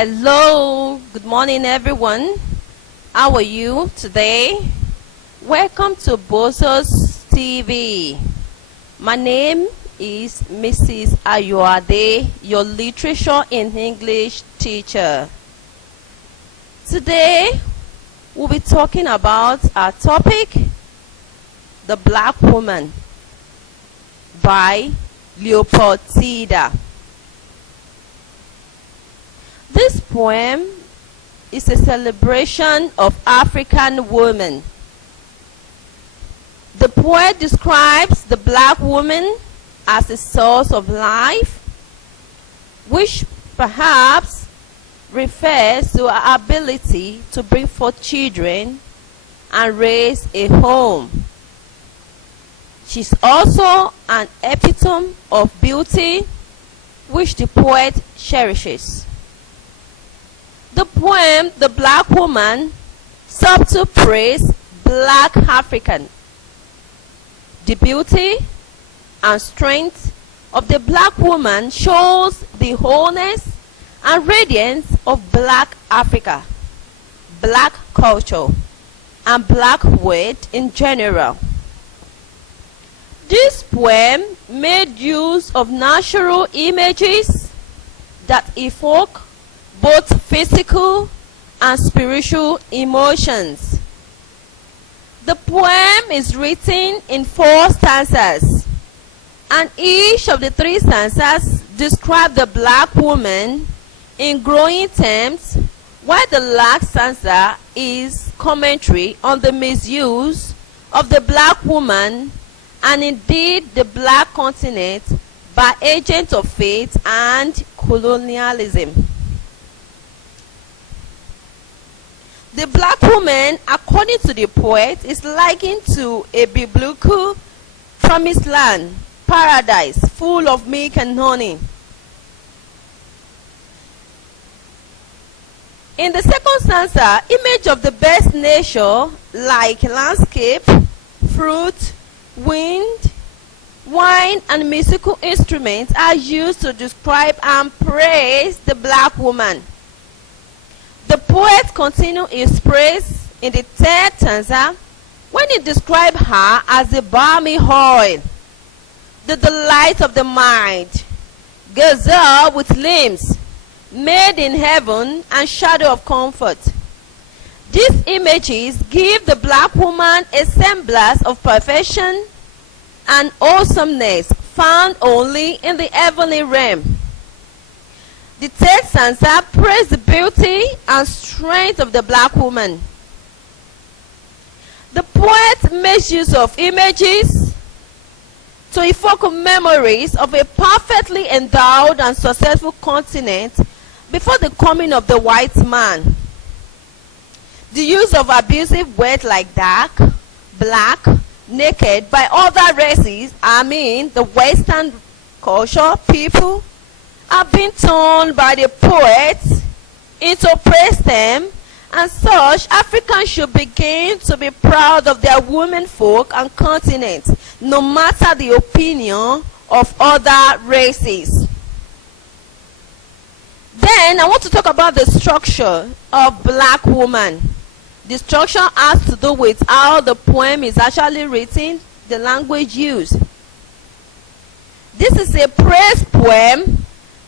Hello, good morning everyone. How are you today? Welcome to Bosol's TV. My name is Mrs. Ayoade, your literature in English teacher. Today, we'll be talking about our topic, The Black Woman by Leopard. This poem is a celebration of African women. The poet describes the black woman as a source of life, which perhaps refers to her ability to bring forth children and raise a home. She's also an epitome of beauty, which the poet cherishes. The poem, The Black Woman, sought to praise black African. The beauty and strength of the black woman shows the wholeness and radiance of black Africa, black culture, and black wit in general. This poem made use of natural images that evoke both physical and spiritual emotions. The poem is written in 4 stanzas, and each of the 3 stanzas describe the black woman in glowing terms, while the last stanza is commentary on the misuse of the black woman and indeed the black continent by agents of faith and colonialism. The black woman, according to the poet, is likened to a biblical promised land, paradise, full of milk and honey. In the second stanza, image of the best nature, like landscape, fruit, wind, wine, and musical instruments, are used to describe and praise the black woman. The poet continues his praise in the 3rd stanza when he describes her as the balmy oil, the delight of the mind, gazelle with limbs, made in heaven and shadow of comfort. These images give the black woman a semblance of perfection and awesomeness found only in the heavenly realm. The 3rd stanza praises the beauty and strength of the black woman. The poet makes use of images to evoke memories of a perfectly endowed and successful continent before the coming of the white man. The use of abusive words like dark, black, naked by other races, the Western culture, people, have been torn by the poets into praise them, and such Africans should begin to be proud of their women folk and continent, no matter the opinion of other races. Then I want to talk about the structure of black woman. The structure has to do with how the poem is actually written, the language used. This is a praise poem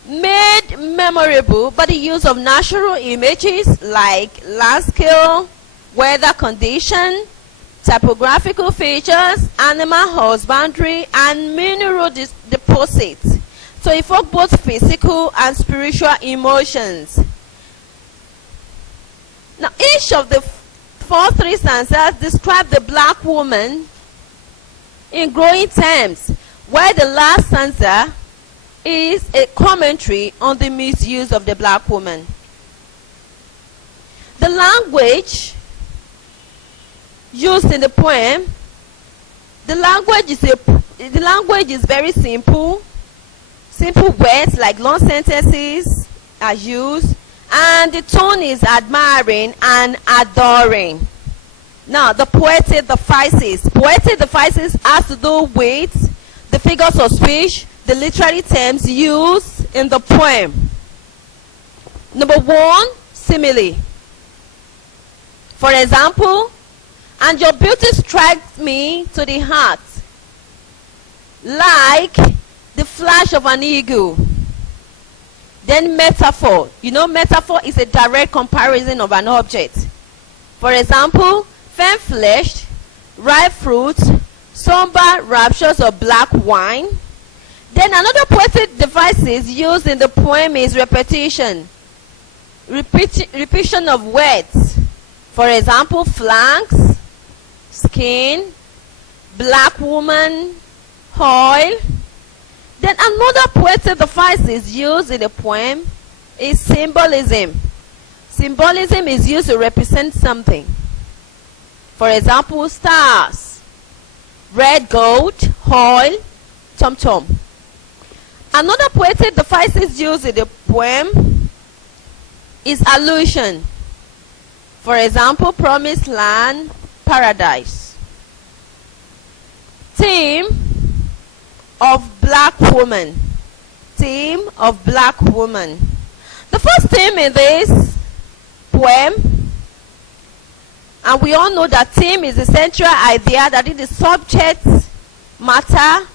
made memorable by the use of natural images like landscape, weather condition, typographical features, animal husbandry, and mineral deposits to evoke both physical and spiritual emotions. Now, each of the 3 stanzas describe the black woman in glowing terms, while the last stanza is a commentary on the misuse of the black woman. The language used in the poem, the language is very simple. Simple words like long sentences are used, and the tone is admiring and adoring. Now, the poetic devices. Poetic devices has to do with the figures of speech, the literary terms used in the poem. Number 1, simile. For example, and your beauty strikes me to the heart like the flash of an eagle. Then metaphor. You know, metaphor is a direct comparison of an object. For example, fair-fleshed, ripe fruit, somber, rapturous, or black wine. Then another poetic device used in the poem is repetition. Repetition of words. For example, flanks, skin, black woman, oil. Then another poetic device used in the poem is symbolism. Symbolism is used to represent something. For example, stars, red gold, oil, tom-tom. Another poetic device used in the poem is allusion. For example, promised land, paradise. Theme of black woman. Theme of black woman. The first theme in this poem, and we all know that theme is the central idea, that is the subject matter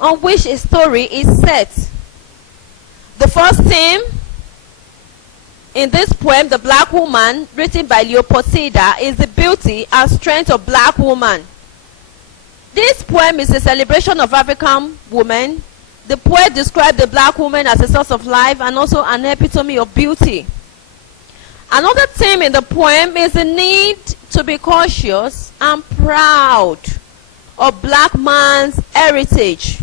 on which a story is set. The first theme in this poem, The Black Woman, written by Leopard, Sedar, is the beauty and strength of black woman. This poem is a celebration of African women. The poet described the black woman as a source of life and also an epitome of beauty. Another theme in the poem is the need to be cautious and proud of black man's heritage.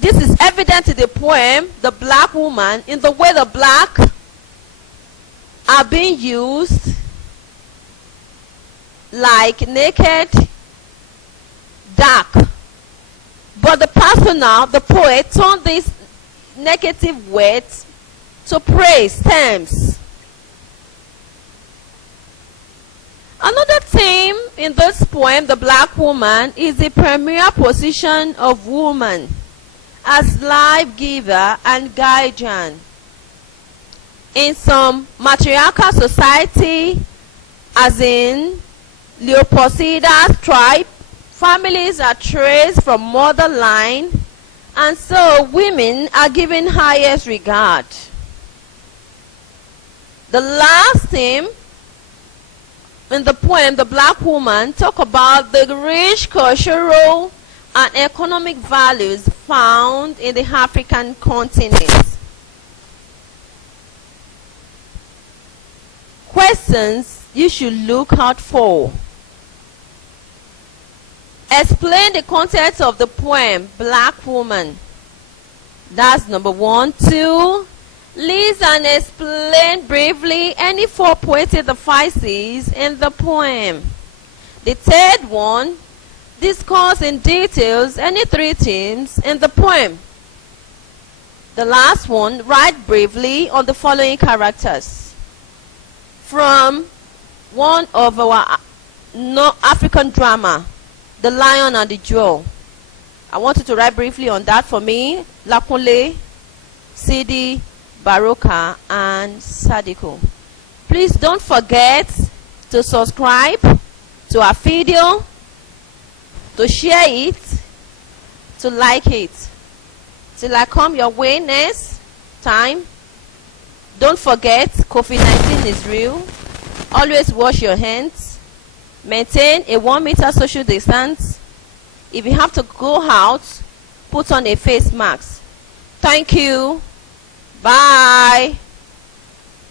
This is evident in the poem, The Black Woman, in the way the black are being used like naked, dark. But the personal, the poet, turned these negative words to praise terms. Another theme in this poem, The Black Woman, is the premier position of woman as life giver and guardian. In some matriarchal society, as in Leopard Sedar's tribe, families are traced from mother line, and so women are given highest regard. The last theme in the poem, The Black Woman, talk about the rich cultural and economic values found in the African continent. Questions you should look out for. Explain the context of the poem, Black Woman. That's number 1. 2. List and explain briefly any 4 poetic devices in the poem. The third one, discuss in details any 3 themes in the poem. The last one, write briefly on the following characters from one of our African drama, The Lion and the Jewel. I want you to write briefly on that for me. Lakunle, Sidi, Baroka, and Sadiko. Please don't forget to subscribe to our video, to share it, to like it. Till I come your way next time, don't forget COVID-19 is real. Always wash your hands. Maintain a 1 meter social distance. If you have to go out, put on a face mask. Thank you. Bye.